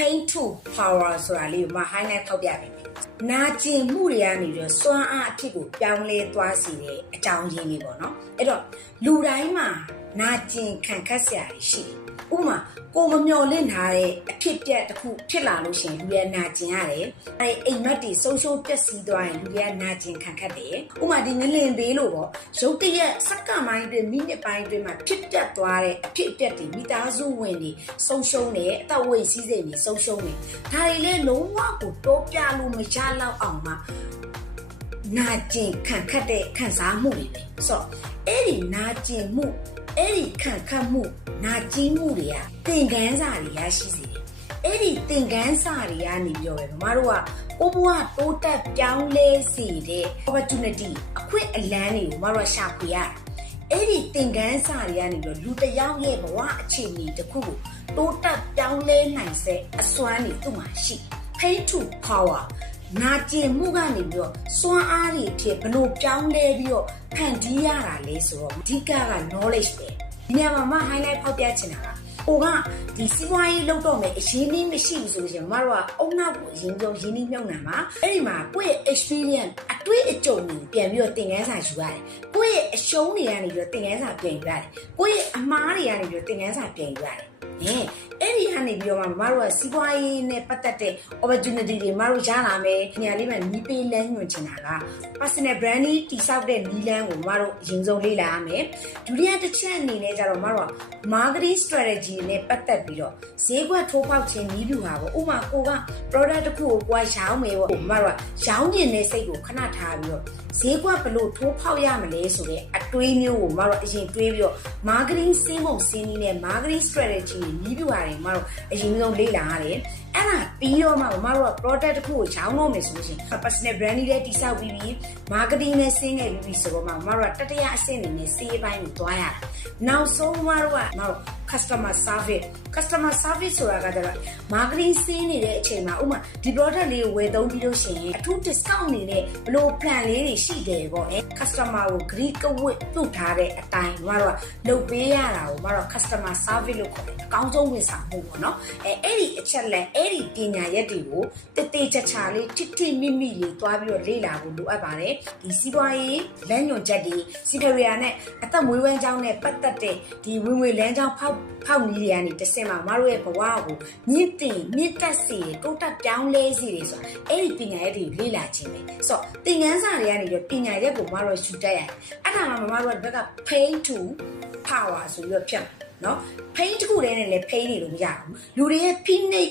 pain to power ဆိုတာလေးကိုမှ highlight ထောက်ပြပေးမယ်။နာကျင်မှုတွေကနေပြီးစွမ်းအားအဖြစ်ကိုပြောင်းလဲသွားစေတဲ့အကြောင်းရင်းလေးပေါ့နော်။အဲ့တော့လူတိုင်းမှာနာကျင်ခံခတ်စရာရှိတယ်။ဥပမာကိုမမျှော်လင့်ထားတဲ့အဖြစ်ပြက်တစ်ခုဖြစ်လာလို့ရှိရင်လူရဲ့နာကျင်ရတယ်။အဲ့အိမ်မက်တွေဆုံးရှုံးပျက်စီးသွားရင်လူရဲ့နာကျင်ခံခတ်တယ်။ဥပမာဒီငလင်သေးလို့ပေါ့ရုပ်တရက်စက္ကန့်ပိုင်းတွင်မိနစ်ပိုင်းတွင်မှာဖြစ်ပျက်သွားတဲ့အဖြစ်အပျက်တွေမိသားစုဝင်တွေဆုံးရှုံးတယ်အသက်ဝိတ်စည်းစိမ်တွေဆုံးရှုံးတယ်။ဒါတွေလည်းလုံးဝကိုတိုးပြလို့မရတော့အောင်မှနာကျင်ခံခတ်တဲ့ခံစားမှုတွေပဲ။ဆိုတော့အဲ့ဒီနာကျင်မှုအဲ့ဒီခံခတ်မှုနာကျင်မှုတွေကသင်ခန်းစာတွေရရှိစေတယ်။အဲ့ဒီသင်ခန်းစာတွေကနေပြောပဲမတို့ကဘဝတိုးတက်ပြောင်းလဲစေတဲ့ opportunity အခွင့်အလမ်းတွေကိုမတို့ရှာဖွေရတယ်။အဲ့ဒီသင်ခန်းစာတွေကနေပြီးလူတစ်ယောက်ရဲ့ဘဝအခြေအနေတစ်ခုကိုတိုးတက်ပြောင်းလဲနိုင်စေအစွမ်းတွေသူ့မှာရှိ pay to power နာကျင်မှုကနေပြီးတော့စွမ်းအားတွေဖြစ်ဘလို့ပြောင်းလဲပြီးတော့ဖန်တီးရတာလဲဆိုတော့အဓိကက knowledge ပဲဒီနေရာမှာ highlight ဖောက်ပြချင်တာကဟိုကဒီစီးပွားရေးလုပ်တော့မယ်အရင်းနှီးမရှိဘူးဆိုလို့ရှိရင်မတို့ကအုံနောက်ကိုအရင်ဆုံးရင်းနှီးမြှုပ်နှံပါအဲ့ဒီမှာကိုယ့်ရဲ့ experience အတွေ့အကြုံကိုပြန်ပြီးတော့သင်ခန်းစာယူရတယ်ကိုယ့်ရဲ့အရှုံးတွေကနေပြီးတော့သင်ခန်းစာပြန်ယူရတယ်ကိုယ့်ရဲ့အမှားတွေကနေပြီးတော့သင်ခန်းစာပြန်ယူရတယ်အဲ့ဒီကနေပြီးတော့မှမတို့ကစီးပွားရေးနဲ့ပတ်သက်တဲ့ opportunity တွေမတို့ရလာမယ်။ညာလေးမှာနီးပေးလမ်းညွှန်ချင်တာက personal branding တိစောက်တဲ့နီးလမ်းကိုမတို့အရင်ဆုံးလေ့လာရမယ်။ဒုတိယတစ်ချက်အနေနဲ့ကျတော့မတို့က marketing strategy နဲ့ပတ်သက်ပြီးတော့ဈေးကွက်ထိုးပေါက်ခြင်းနည်းဗျူဟာပေါ့။ဥပမာကိုက product တစ်ခုကိုကိုယ်ရောင်းမယ်ပေါ့။မတို့ကရောင်းကျင်တဲ့စိတ်ကိုခဏထားပြီးတော့ဈေးကွက်ဘလို့ထိုးပေါက်ရမလဲဆိုတဲ့အတွေးမျိုးကိုမတို့အရင်တွေးပြီးတော့ marketing စင်းပုံစင်းနည်းနဲ့ marketing strategy နည်းဗျူဟာတွေမတို့အရင်ဆုံးလေ့လာရတယ်။အဲ့ဒါပြီးတော့မှမတို့က product တစ်ခုကိုရောင်းတော့မယ်ဆိုလို့ရှိရင် personal branding နဲ့တိစောက်ပြီးပြီ marketing နဲ့ဆင်းခဲ့ပြီးပြီဆိုတော့မှမတို့ကတတိယအဆင့်အနေနဲ့စေးပိုင်းကိုသွားရတာ။နောက်ဆုံးမတို့ကcustomer service ဆိုတာကတည်းက marketing ဆင်းနေတဲ့အချိန်မှာဥပမာဒီ product လေးကိုဝယ်သုံးပြီးလို့ရှိရင်အထူး discount နေတဲ့ဘလို့ plan လေးတွေရှိတယ်ပေါ့။ customer ကို greet ကဝတ်ပြုတ်ထားတဲ့အတိုင်းမတို့ကလုပ်ပေးရတာကိုမတို့ customer service လို့ခေါ်တယ်။အကောင်းဆုံးဝန်ဆောင်မှုပေါ့နော်။အဲ့ဒီအချက်လက်အဲ့ဒီပညာရက်တွေကိုတည်ချာလေးထိမိလေးသွားပြီးတော့လေ့လာဖို့လိုအပ်ပါတယ်။ဒီစီးပွားရေးလမ်းညွှန်ချက်တွေစီဖရီယာနဲ့အသက်မွေးဝမ်းကြောင်းနဲ့ပတ်သက်တဲ့ဒီဝင်ငွေလမ်းကြောင်းဖောက်နည်းတွေကနေတစ်ဆင့်မှာမတို့ရဲ့ဘဝကိုမြင့်တက်စေတယ်တိုးတက်ပြောင်းလဲစေတယ်ဆိုတာအဲ့ဒီပညာရက်တွေလေ့လာခြင်းပဲဆိုတော့သင်ခန်းစာတွေကနေပြီးပညာရက်ကိုမတို့ယူတတ်ရတယ်အဲ့ဒါမှမတို့ဘက်က pay to power ဆိုပြီးတော့ဖြတ်နော် pain တခုတည်းနဲ့လည်း pain နေလို့မရဘူးလူတွေရဲ့ဖိနှိပ်